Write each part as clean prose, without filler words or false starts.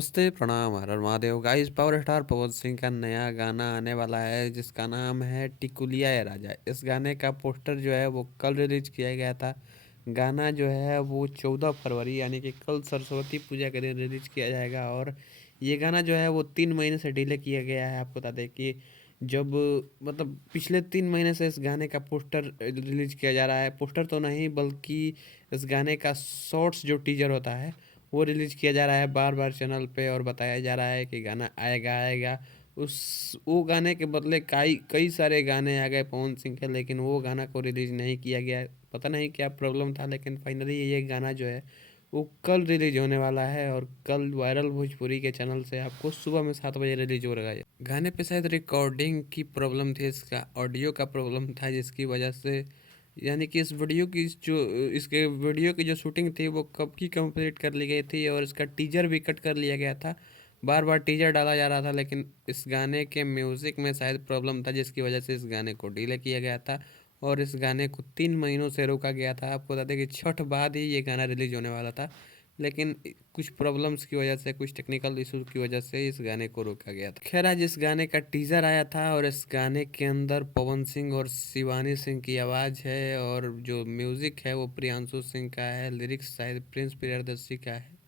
नमस्ते, प्रणाम, हर हर Mahadev. Guys, power star Pawan Singh का नया गाना आने वाला है जिसका नाम है टिकुलिया या राजा। इस गाने का पोस्टर जो है वो कल रिलीज किया गया था। गाना जो है वो 14 फरवरी यानी कि कल सरस्वती पूजा के दिन रिलीज किया जाएगा। और ये गाना जो है वो 3 महीने से डिले किया गया है। आपको बता दें कि जब मतलब पिछले 3 महीने से इस गाने का पोस्टर रिलीज किया जा रहा है। पोस्टर तो नहीं बल्कि इस गाने का शॉर्ट्स जो टीजर होता है वो रिलीज किया जा रहा है बार बार चैनल पे, और बताया जा रहा है कि गाना आएगा आएगा। उस वो गाने के बदले कई कई सारे गाने आ गए पवन सिंह के, लेकिन वो गाना को रिलीज नहीं किया गया। पता नहीं क्या प्रॉब्लम था, लेकिन फाइनली ये गाना जो है वो कल रिलीज होने वाला है। और कल वायरल भोजपुरी के चैनल से आपको सुबह में 7 बजे रिलीज हो रहा है। गाने पे शायद रिकॉर्डिंग की प्रॉब्लम थी, इसका ऑडियो का प्रॉब्लम था, जिसकी वजह से यानी कि इस वीडियो की जो इसके वीडियो की जो शूटिंग थी वो कब की कंप्लीट कर ली गई थी, और इसका टीजर भी कट कर लिया गया था। बार बार टीजर डाला जा रहा था, लेकिन इस गाने के म्यूज़िक में शायद प्रॉब्लम था, जिसकी वजह से इस गाने को डिले किया गया था। और इस गाने को 3 महीनों से रोका गया था। आपको बता दें कि छठ बाद ही ये गाना रिलीज होने वाला था, लेकिन कुछ प्रॉब्लम्स की वजह से, कुछ टेक्निकल इशूज़ की वजह से इस गाने को रोका गया था। खैर, आज इस गाने का टीज़र आया था और इस गाने के अंदर पवन सिंह और शिवानी सिंह की आवाज़ है, और जो म्यूज़िक है वो प्रियांशु सिंह का है, लिरिक्स शायद प्रिंस प्रियदर्शी का है।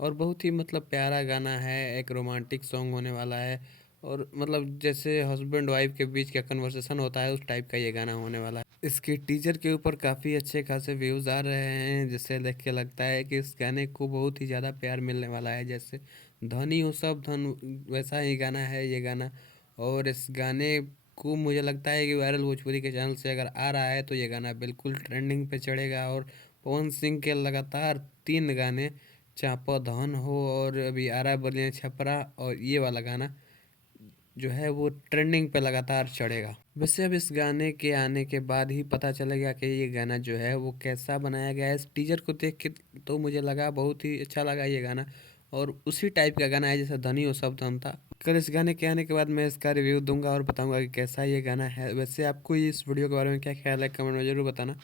और बहुत ही मतलब प्यारा गाना है, एक रोमांटिक सॉन्ग होने वाला है। और मतलब जैसे हस्बैंड वाइफ के बीच का कन्वर्सेशन होता है, उस टाइप का ये गाना होने वाला है। इसके टीजर के ऊपर काफ़ी अच्छे खासे व्यूज़ आ रहे हैं, जिससे देख के लगता है कि इस गाने को बहुत ही ज़्यादा प्यार मिलने वाला है। जैसे धनी हो सब धन, वैसा ही गाना है ये गाना। और इस गाने को मुझे लगता है कि वायरल भोजपुरी के चैनल से अगर आ रहा है तो ये गाना बिल्कुल ट्रेंडिंग पे चढ़ेगा। और पवन सिंह के लगातार 3 गाने, चापा धन हो, और अभी आरा बलिया छपरा, और ये वाला गाना जो है वो ट्रेंडिंग पे लगातार चढ़ेगा। वैसे अब इस गाने के आने के बाद ही पता चलेगा कि ये गाना जो है वो कैसा बनाया गया है। इस टीजर को देख के तो मुझे लगा, बहुत ही अच्छा लगा ये गाना, और उसी टाइप का गाना है जैसा धनी हो सब धन था। कल इस गाने के आने के बाद मैं इसका रिव्यू दूंगा और बताऊंगा कि कैसा ये गाना है। वैसे आपको इस वीडियो के बारे में क्या ख्याल है, कमेंट में ज़रूर बताना।